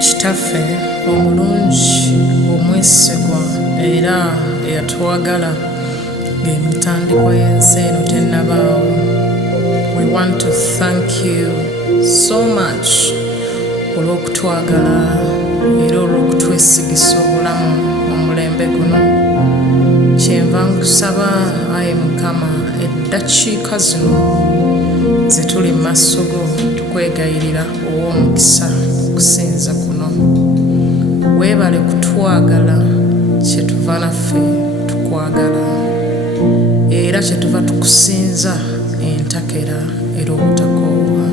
Kitaffe omulungi omwesigwa era eyatwagala ng'emitandikwa y'ensi eno tennabaawo. We want to thank you so much olw'okutwagala era olw'okutwesigisa obulamu mu mulembe guno. Kyenva nkusaba Ayi Mukama, eddakiika zino ze tuli mu maaso go tukwegayirira ow'omukisa okusinza kuno. Weebale kutwagala kyetuva naffe tukwagala era kyetuva tukusinza entakera era obutakoowa.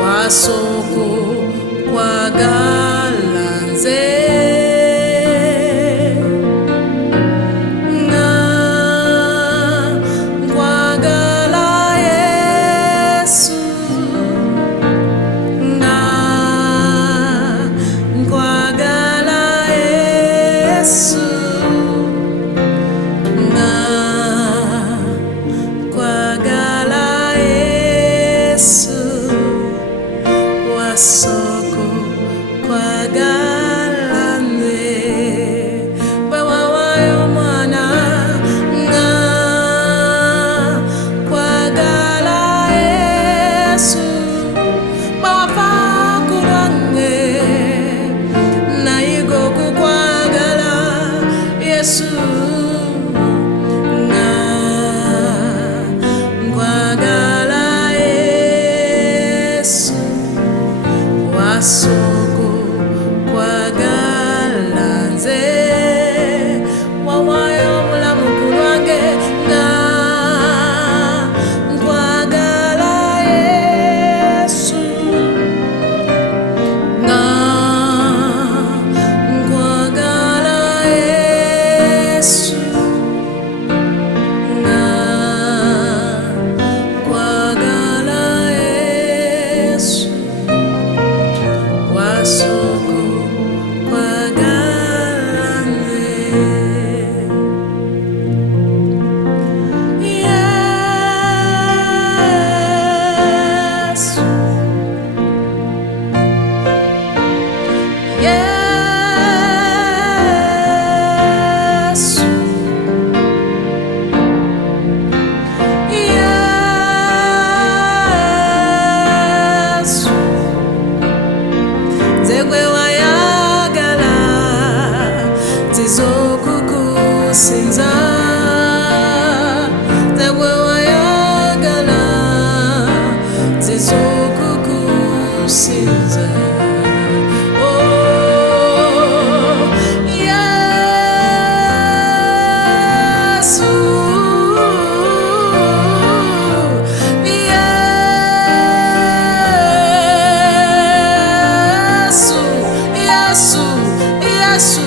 Wasoko kwagala nze nga nkwagala Yesu nga nkwagala Yesu nga nkwagala Yesu. Wasoko kwagala nze bwe wawayo omwana nga kwagala Yesu bwe wafa ku lwange nayiga okukwagala Yesu nga nkwagala Yesu. Wasoko kwagala nze wawayo omulamu ku lwange nga nkwagala Yesu nga nkwagala Yesu nga nkwagala Yesu. Wasoko kwagala nze Yesu Yesu Yesu Zegwe wayagala tizokukusinza Zegwe wayagala tizokukusinza Oh Yesu Yesu Yesu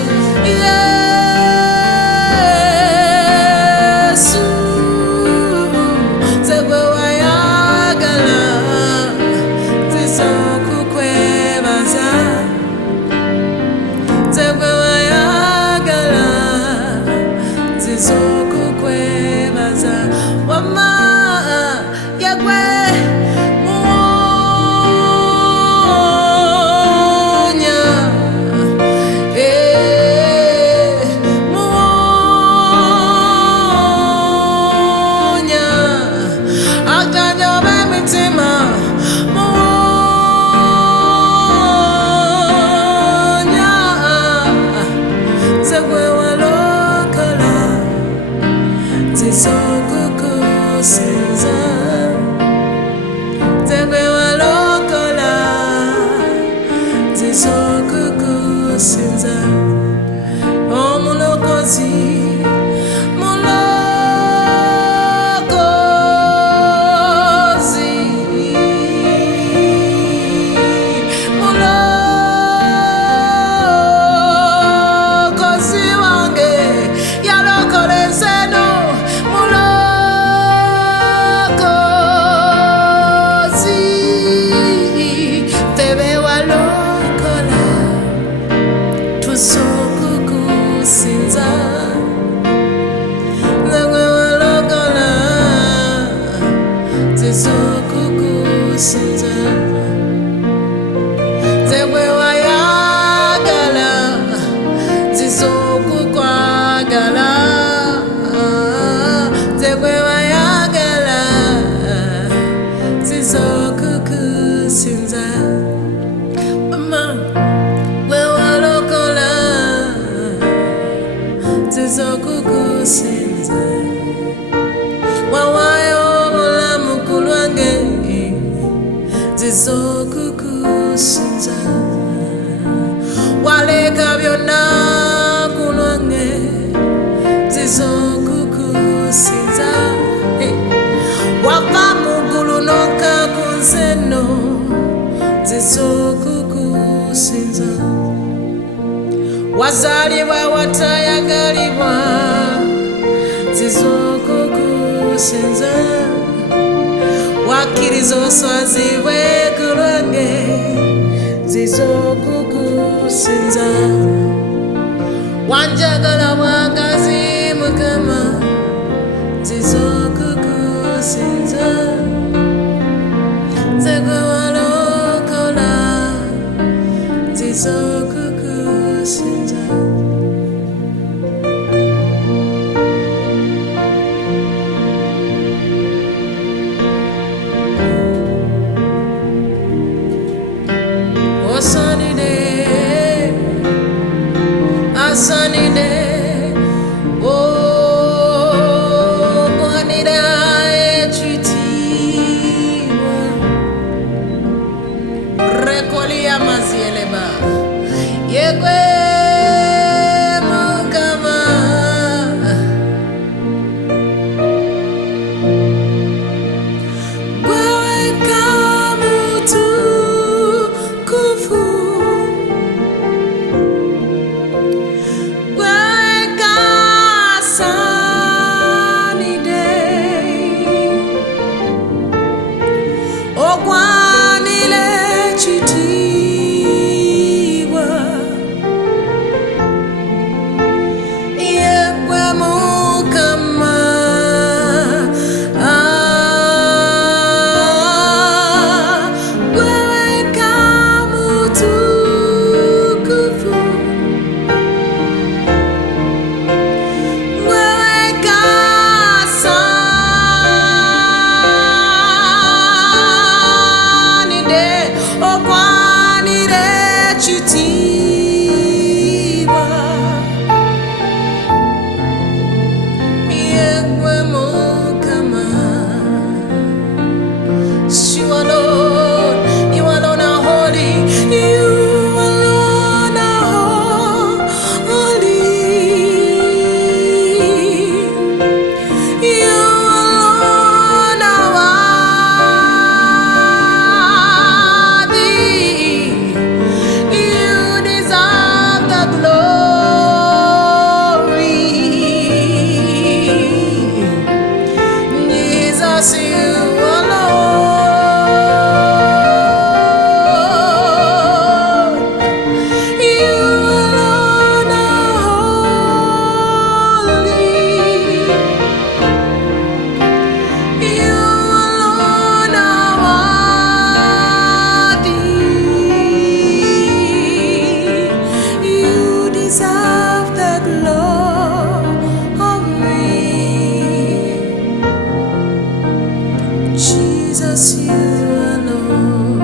Yesu Zegwe wayagala tizokukwebaza Zegwe wayagala tizokukwebaza Wama yagwe Zegwe walokala tizokukusinza zizokukusinza zewe wayagala zizokukwagala zewe wayagala zizokukusinza mama wewalokola zizokukusinza wawayo obulamu kulwange zizokukusinza waleka byonna kulwange zizokukusinza wava muggulu nokka ku nsi eno zizokukusinza wazaalibwa watayagalibwa zizokukusinza wakkiriza oswazibwe ku lwange zizokukusinza wanjagala bwagazi mukama zizokukusinza nze gwe walokola zizokukusinza sunny day, oh, Juanita, echitiwa, recolia mazieleba, yegwe mukama, gwewe kamutu kufu. Jesus, you alone.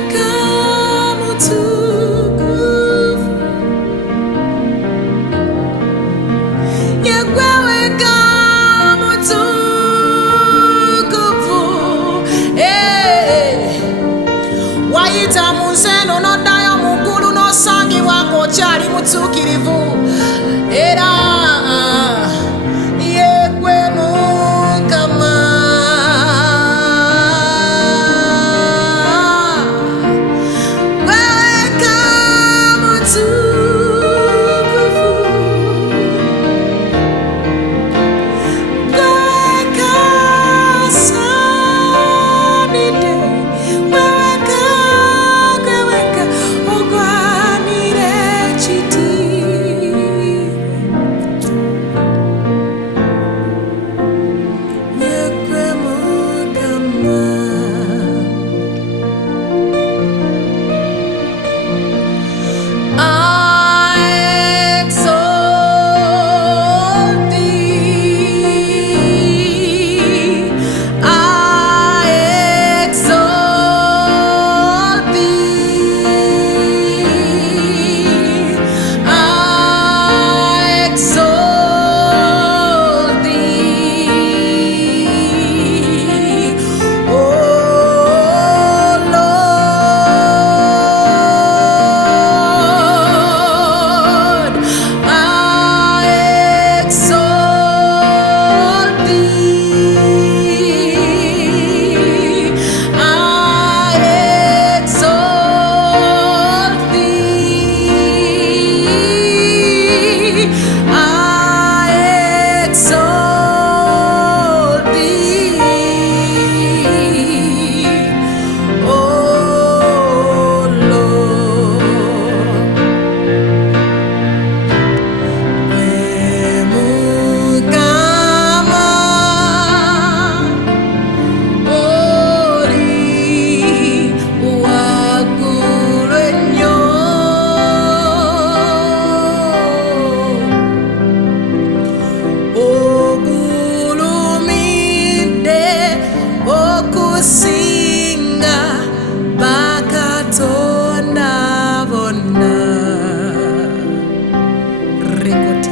Welcome to Groove. Yeah, welcome to Groove. Hey, waita munseno no dayo mugulu no sangi wako chali mutukirivu. Era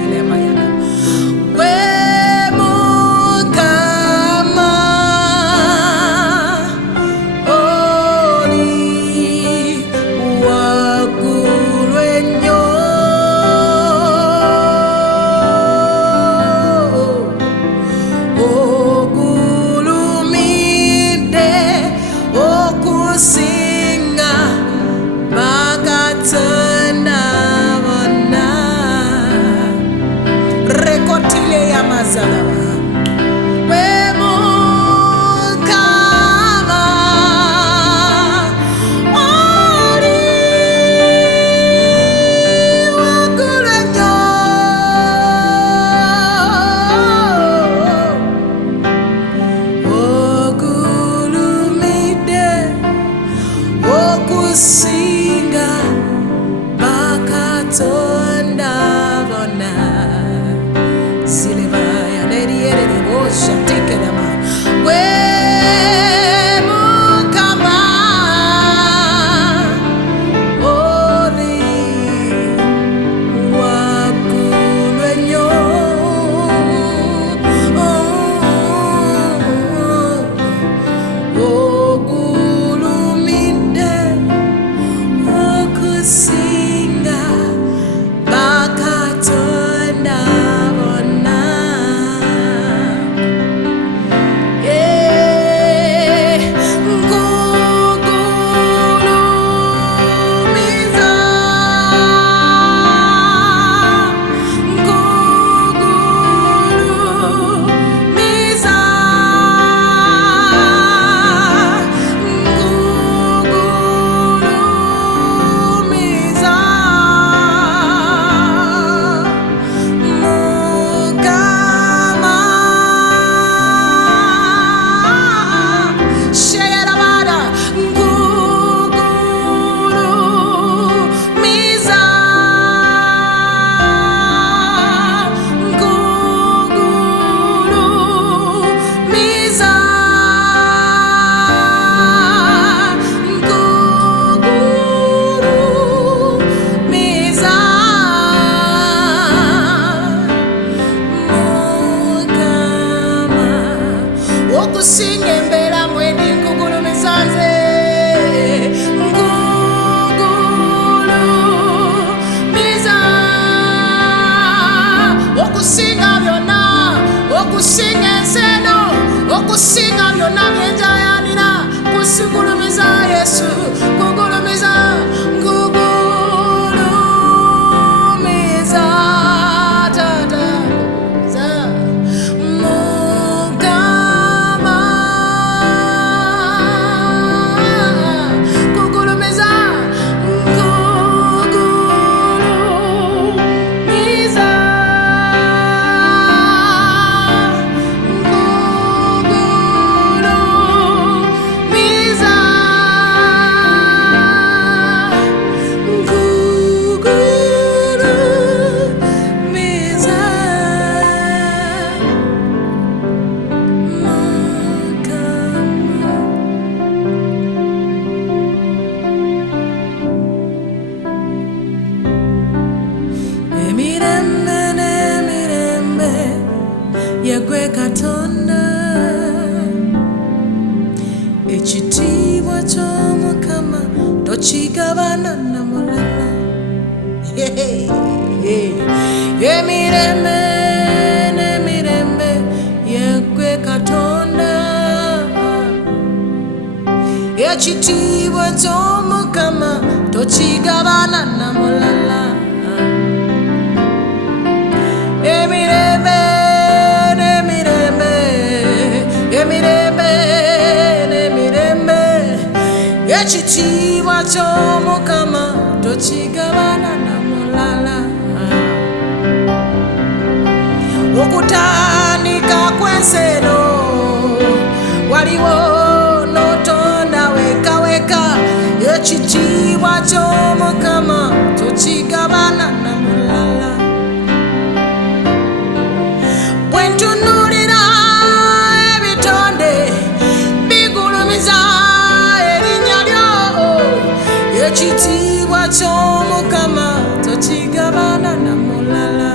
tekele mayana. Singa bakatonda bona silevaya neriere bosha tekelama we mukama oli wakulwenyo singa bakatonda bona ngugulumiza Sing and better when you Google me sanze Google miza okusinga byonna okusinga enseno okusinga byonna byenjayanira kusingulumiza Yesu kugulumiza ngugulumiza tata yegwe katonda ekitiibwa ky'Omukama tokigabana na mulala emirembe n'emirembe yegwe katonda ekitiibwa ky'Omukama tokigabana na mulala emirembe ekitiibwa ky'Omukama tokigabana na mulala okutandika kw'ensero waliwo n'otonda weka weka ekitiibwa ky'Omukama tokigabana na mulala bwentunuulira ebitonde bigulumiza ekitiibwa ky'Omukama tokigabana na mulala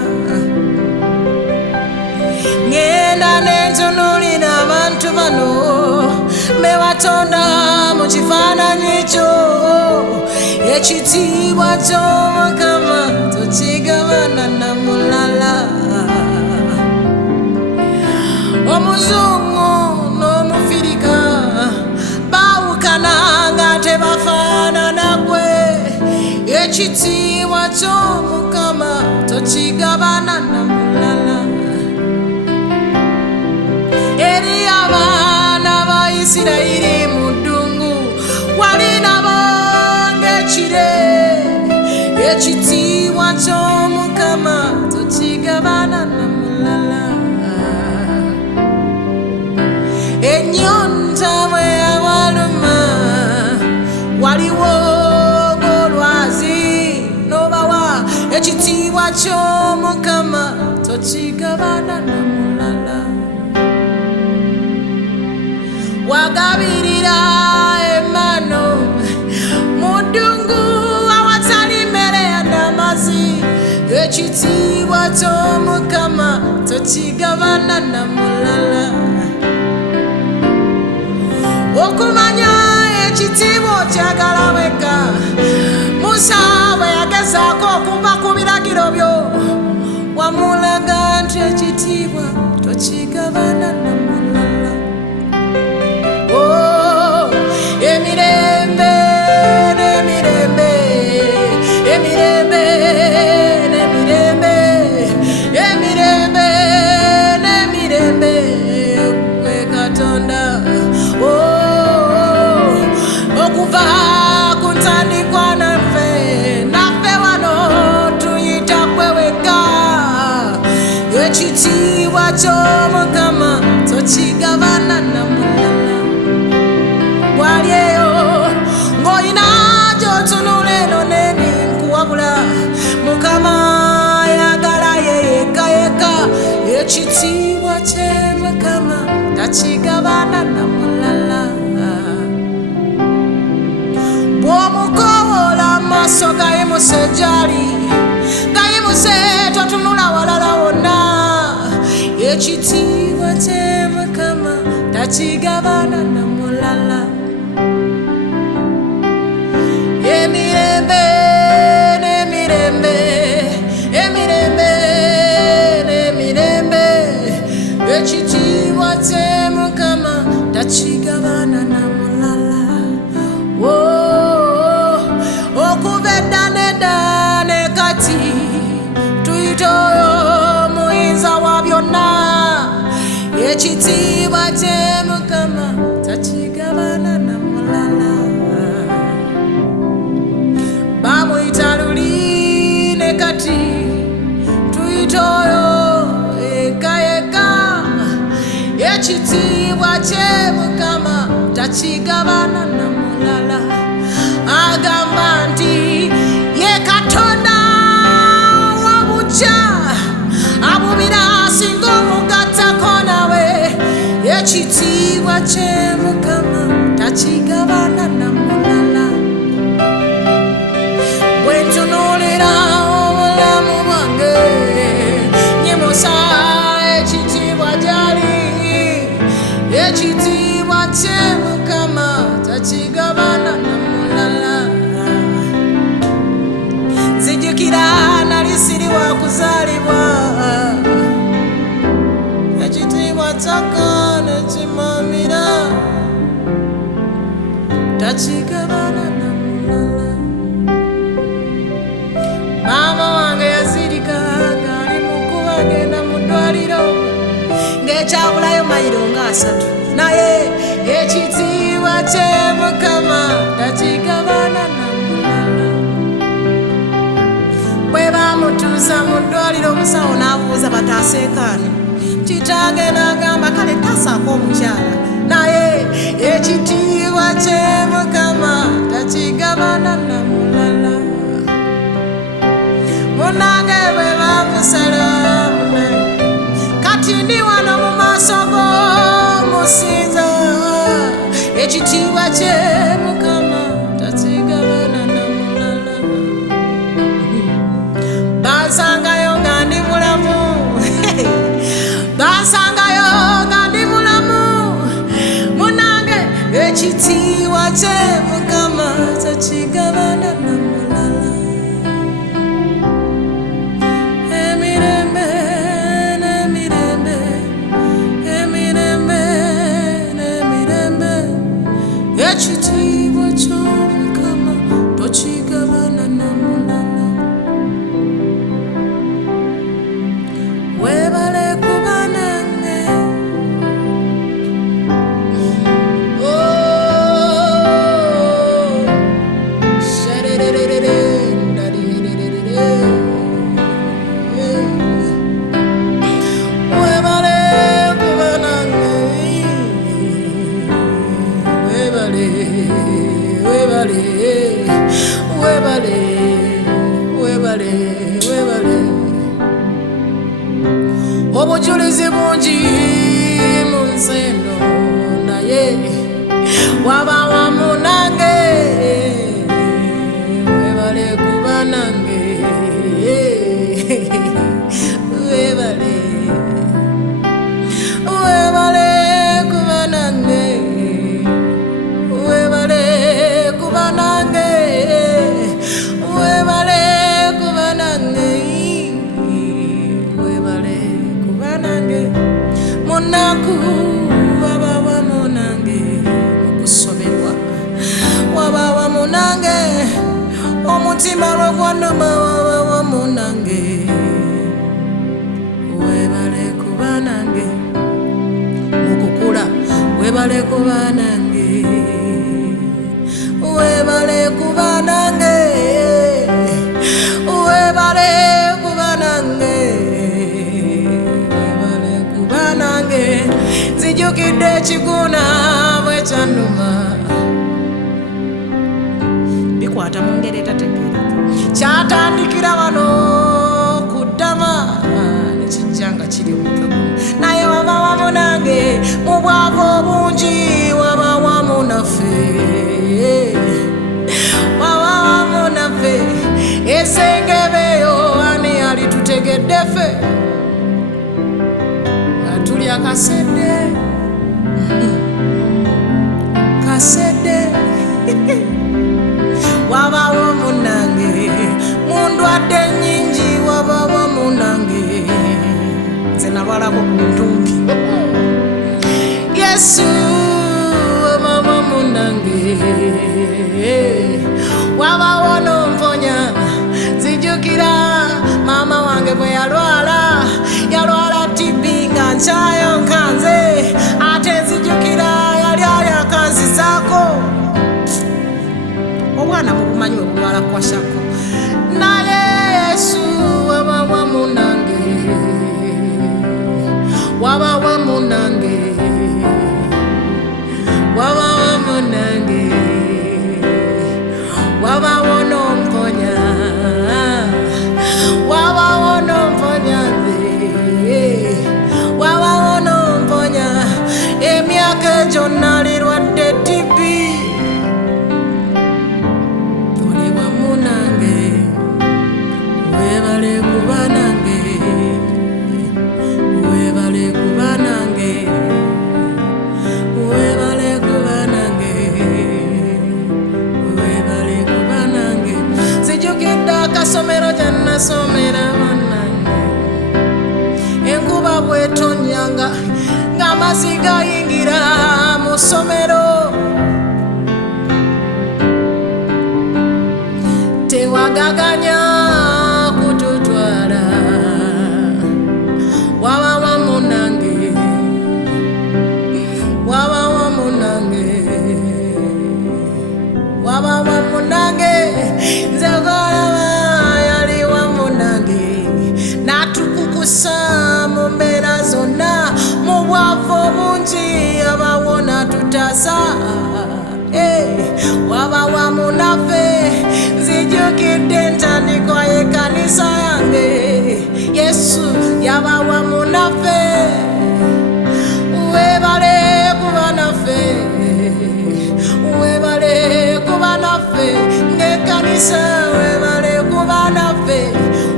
ntunulira abantu bano be watonda mu kifaananyi kyo, ekitiibwa ky'Omukama tokigabana na mulala. Omuzungu n'Omufirika baawukana nga tebafaanana gwe, ekitiibwa ky'Omukama tokigabana na mulala. Eri abaana ba Isirayiri mu ddungu wali nabo ng'ekire, ekitiibwa ky'Omukama tokigabana na mulala. Ennyonta bwe yawaluma waliwo ng'olwazi n'obawa, ekitiibwa ky'Omukama tokigabana na mulala. Wagabirira emmano mu ddungu awatali mmere yadde amazzi, ekitiibwa ky'Omukama tokigabana na mulala. Okumanya ekitiibwa okyagala wekka, Musa bwe yagezaako okuva ku biragiro byo, wamulaga nti ekitiibwa tokigabana na mulala. Emirembe n'emirembe, emirembe n'emirembe, emirembe n'emirembe gwe Katonda. Okuva ku ntandikwa naffe wano tuyita kweweka, ekitiibwa ky'Omukama tokigabana na mulala. Wali eyo ng'olina gy'otunula eno n'ebi nkuwabula, Mukama ayagala ye yekka yekka, ekitiibwa kye Mukama takigabana na mulala. Bw'omukoola amaaso gayimuse gy'ali, gayimuse totunula walala wonna, ekitiibwa kye Mukama takigabana na mulala. Emirembe n'emirembe, emirembe n'emirembe, ekitiibwa kye Mukama takigabana na mulala. Okuva edda n'edda ne kati tuyita oyo muyinza wa byonna, ekitiibwa kye Mukama takigabana na mulala. Bamuyita luli ne kati tuyita oyo yekka yekka, ekitiibwa kye Mukama takigabana na mulala. Agamba nti ye Katonda wabujja, abubira asinga omugattako nawe, ekitiibwa kye Mukama takigabana na mulala. Bwe ntunuulira obulamu bwange nyimusa ekitiibwa gy'ali, ekitiibwa kye Mukama takigabana na mulala. Nzijukira nali siri wa kuzaalibwa, ekitiibwa kyaka ne kimamira, takigabana na mulala. Maama wange yazirika ng'ali mu kuba agenda mu ddwaliro, ng'ekyabulayo mayiro nga 3, naye ekitiibwa kye Mukama takigabana na mulala. Bwe bamutuusa mu ddwaliro, omusawo n'abuuza bataaseekaani, kitange n'agamba kale tasaako omukyala, naye ekitiibwa kye Mukama takigabana na mulala. Munange bwe bamusala kati ndi wano mu maaso g'omusinza, ekitiibwa kye Mukama takigabana na mulala. Bansangayo nga ndi mulamu, bansangayo nga ekitiibwa kye Mukama takigabana na mulala. Emirembe n'emirembe, emirembe n'emirembe, ekitiibwa kyo Mukama tokigabana na mulala. Webale kuba nange, obujulizi bungi mu nsi eno naye waba wamu nange. Webale kuba nange, webale kuba nange, webale kuba nange, webale kuba nange, webale kuba nange. Munaku waba wamu nange mukusoberwa, waba wamu nange omutima lw'ogwannuma, waba wamu nange. Webale kuba nange mukukula, webale kuba nange, webale kuba nange, webale kuba nange, webale kuba nange. Nzijukidde ekiguna bwe kyannuma, bikwata mu ngeri etategeera, kyatandikira wano ku ddama ne kijja nga kiri omutwe gumu. Naye waba wamu nange mu bwavu obungi, waba wamu naffe, waba wamu naffe. Esengebeyo ani alitutegedde ffe nga tuli akasedde kasedde. Waba wamu nange mu ndwadde nnyingi, waba wamu nange. Nze nabalako ku ntumbi. Yesu waba wamu nange, waba wonomponya. Nzijukira maama wange bwe yalwala TB nga nkyayonka nze, ate nzijukira yali akanzizaako. Obwana mubumanyi bwe bulwala kwashako, naye Yesu waba wamu nange, waba wamu nange, waba wamu nange, waba wonomponya, waba wonomponya nze, waba wonomponya. Emyaka egyo nalirwadde TB, oli wamu nange. Webale kuba nange, webale kuba nange, webale kuba nange, webale kuba nange. Nzijukidde akasomero gye nasomera bannange, enkuba bwetonyanga ng'amazzi gayingira mu ssomero, tewagaganya kututwala. Waba wamu nange, waba wamu nange, waba wamu nange. Nze golaba yali wamu nange, natukukusa mu mbeera zonna, mu bwavu obungi abawona tutasa. Waba wamu naffe. Nzijukidde entandikwa y'ekkanisa yange, Yesu yaba wamu naffe. Webale kuba naffe, webale kuba naffe ng'ekkanisa, webale kuba naffe.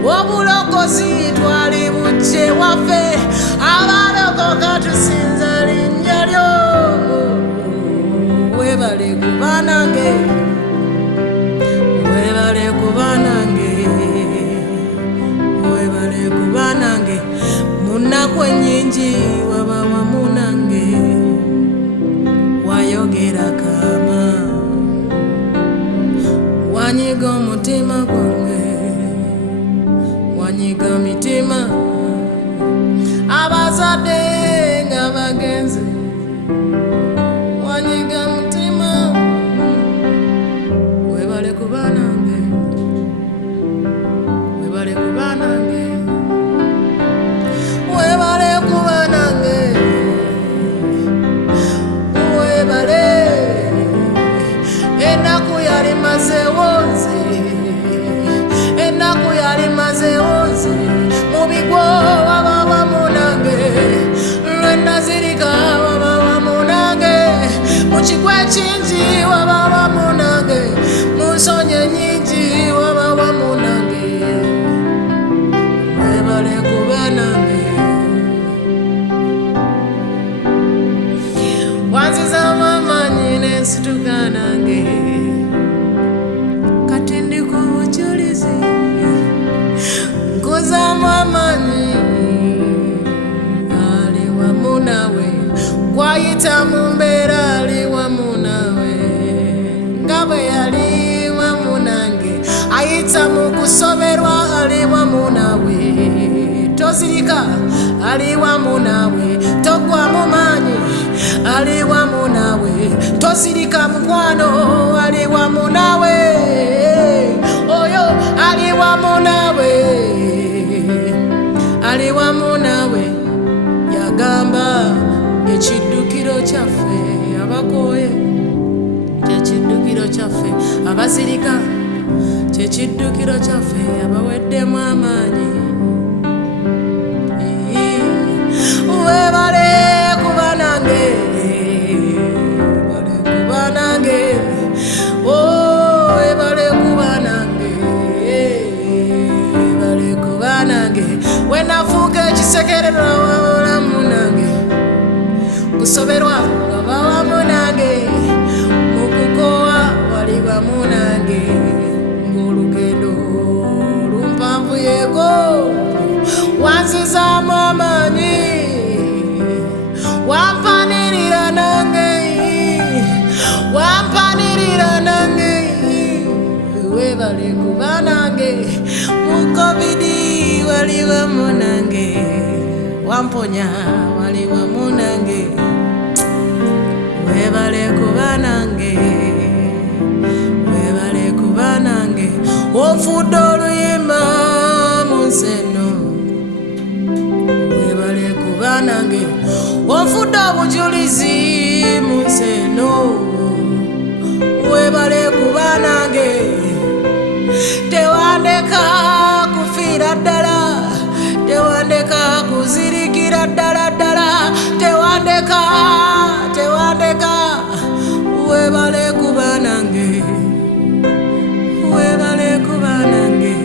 Obulokozi twali bujje waffe, abalokoka tusinza linnya lyo. kwennyingi waba wamu nange wayogera kama wanyiga omutima gwange wanyiga mitima abazadde nga bagenze wanyiga mutima webale kuba nange webale kuba nange webale kuba nange webale enaku yali maze wonze enaku yali maze wonze mubigwo waba wamu nange lwenazirika waba wamu nange mukigwa kingi waba wamu nange munsonye nyingi waba wamu nange webale kuba nange wanziza mamanyi nensituka nange kati ndi ku bujulizi nkuza mamanyi ali wamu nawe gwayita mu mbeera ali wamu nawe nga bwe yali wamu nange ayita mu kusoberwa ali wamu nawe tozirika ali wamu nawe togwa mu maanyi ali wamu nawe tozirika mukwano ali wamu nawe oyo ali wamu nawe ali wamu nawe yagamba ekiddukiro kyaffe abakoye kyekiddukiro kyaffe abazirika kyekiddukiro kyaffe abaweddemu amaanyi webale kuba nange webale kuba nange webale kuba nange webale kuba nange wenafuuka ekisekererwa wabulamu nange kusoberwa waba wamu nange mukukowa wali wamu nange ng'olugendo lumpanvu yeego wanzizaamu amaanyi wampanirira nange wampanirira nange webale kuba nange mu covidi wali wamu nange wamponya wali wamu nange webale kuba nange webale kuba nange onfudde oluyimba mu nsi eno webale kuba nange onfudde obujulizi mu nsi eno webale kuba nange tewandeka kufiira ddala tewandeka kuzirikira ddala ddala tewandeka tewandeka webale kuba nange webale kuba nange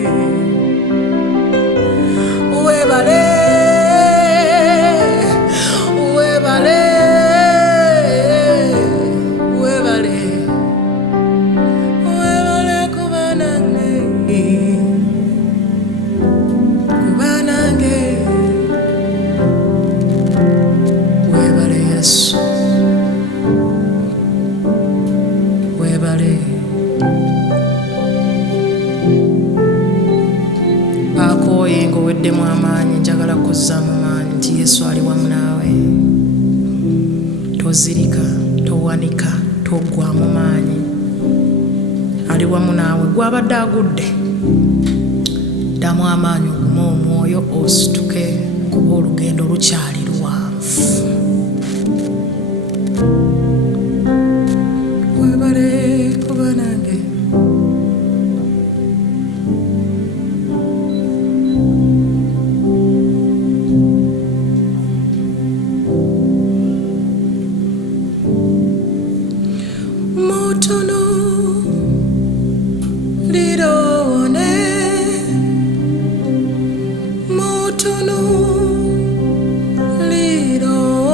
webale webale webale webale kuba nange kuba nange webale Yesu webale akoye ng'oweddemu amaanyi njagala kuzzaamu maanyi nti Yesu ali wamu naawe tozirika towanika toggwamu maanyi ali wamu naawe gwabadde agudde ddamu amaanyi ogume omwoyo osituke kuba olugendo lukyali luwanvu webale kuba nange mutono lirone mutono lirone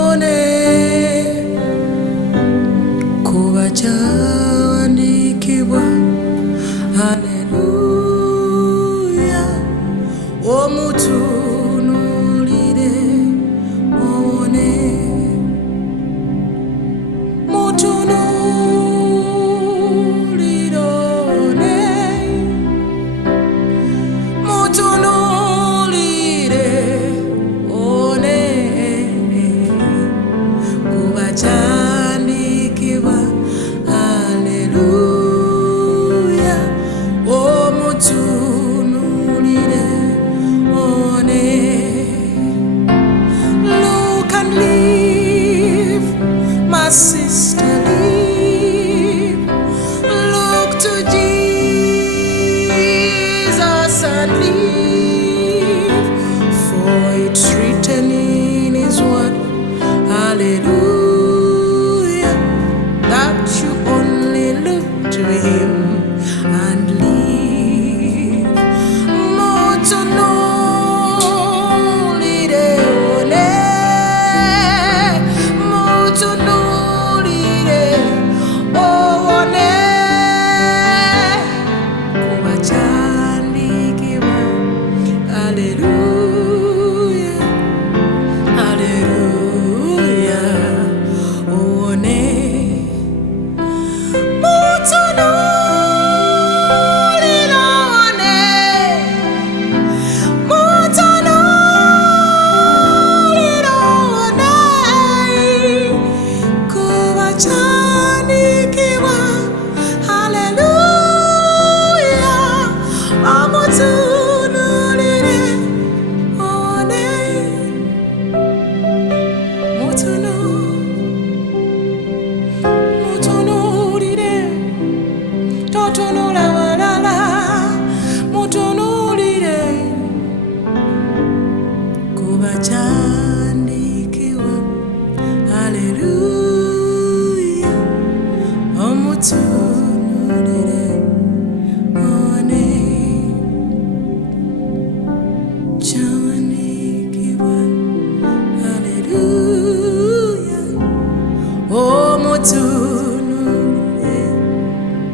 mutunule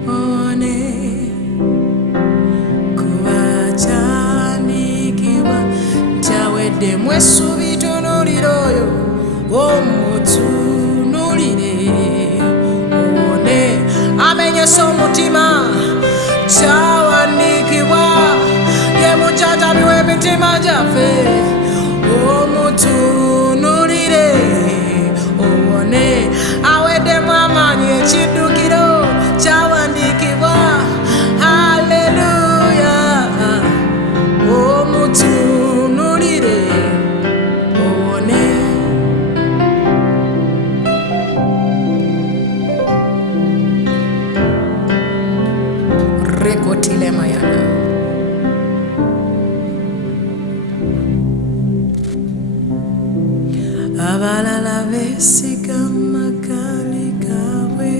one kubachandikibwa nkyawedde mwesubi tunulira oyo omutunulire one amenyesa omutima kyawandikibwa ye mujjanjabi w'emitima gyaffe omutunulire owone aweddemu amaanyi ekiddukiro kyawandikibwa haleluya omutunulire owone rekotile mayana abalala beesiga magali gaabwe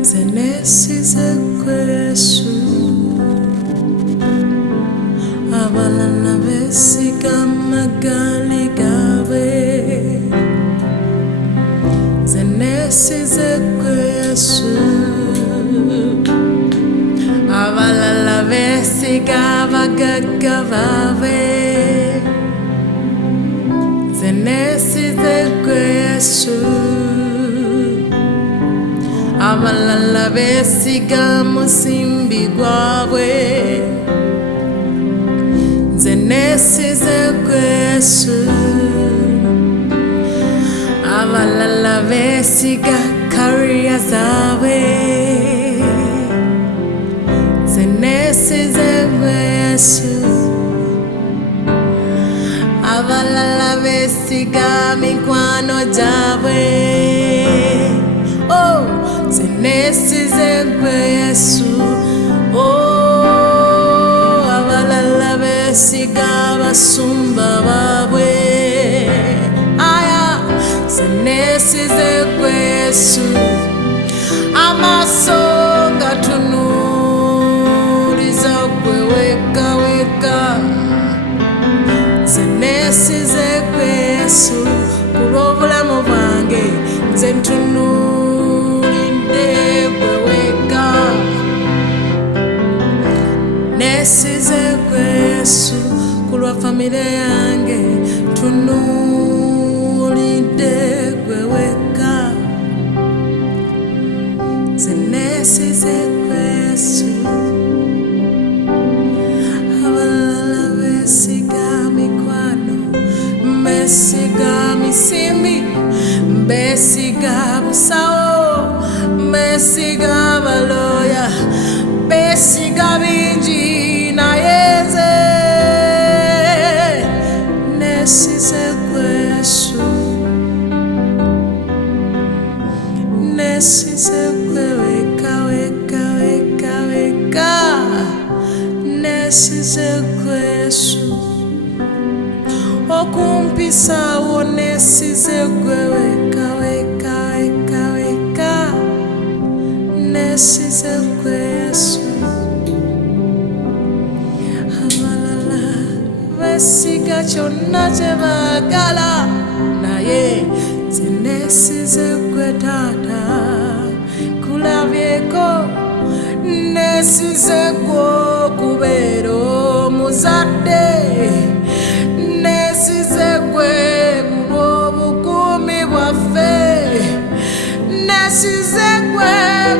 nze neesize ggwe Yesu abalala beesiga magali gaabwe nze neesize ggwe Yesu abalala beesiga abagagga baabwe nesize ggwe Yesu abalala beesiga musimbi gwabwe nze nesize ggwe Yesu abalala beesiga kariya zaabwe nze nesize ggwe Yesu abalala beesiga mikwano gyabwe oh nze nesize ggwe Yesu oh abalala beesiga abasumba baabwe aya nze nesize ggwe Yesu amaaso gatunuuliza ggwe weka weka nze nesize ggwe Yesu ku lw'obulamu bwange nze ntunuulidde ggwe weka nesize ggwe Yesu ku lwa famire yange ntunuulidde ggwe weka nze nesize ggwe Yesu abalala beesiga mikwano beesiga misimbi beesiga busawo beesiga baloya beesiga bingi naye nze nesize ggwe Yesu nesize ggwe weka weka weka weka nesize ggwe Yesu okumpisaawo nesize ggwe weka weka weka weka nesize ggwe Yesu abalala beesiga kyonna kye baagala naye nze nesize ggwe taata kulabyeko nesize ggwe okubeera omuzadde nesize ggwe ku lw'obukuumi bwaffe nesize ggwe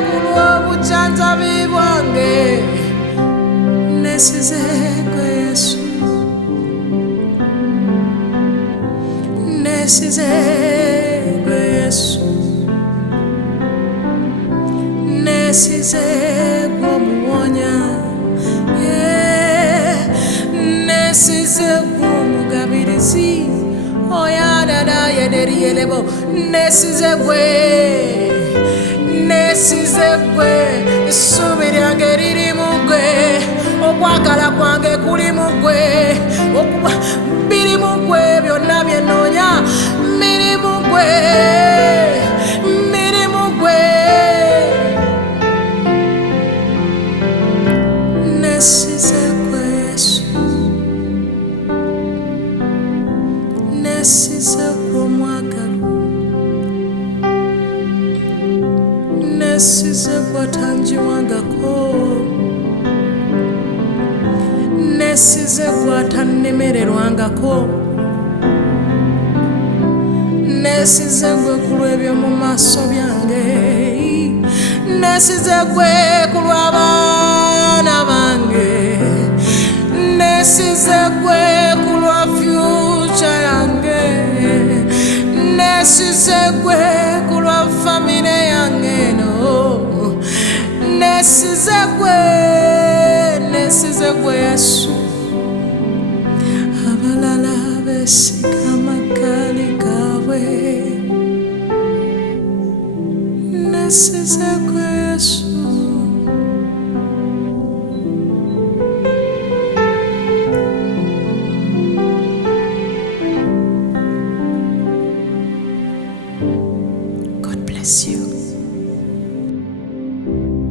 ku lw'obujjanjabi bwange nesize ggwe Yesu nesize ggwe Yesu nesize ggwe omuwonya nesize ggwe omugabirizi oyadada yederiyelebo nesize ggwe nesize ggwe essuubi lyange liri mu ggwe okwagala kwange kuli mu ggwe biri mu ggwe byonna bye nnoonya biri mu ggwe biri mu ggwe nesize ggwe Yesu nesize ggwe omwagalwa nesize gwatanjiwangako, nesize gwatanemererwangako, nesize gwe kulw'ebyo mu maaso byange, nesize gwe kulw'abaana bange, nesize gwe kulwa future yange, nesize gwe kulwa family yange no, nesize gwe Yesu. Abalala besika amagali gawe, nesize gwe Yesu. God bless you.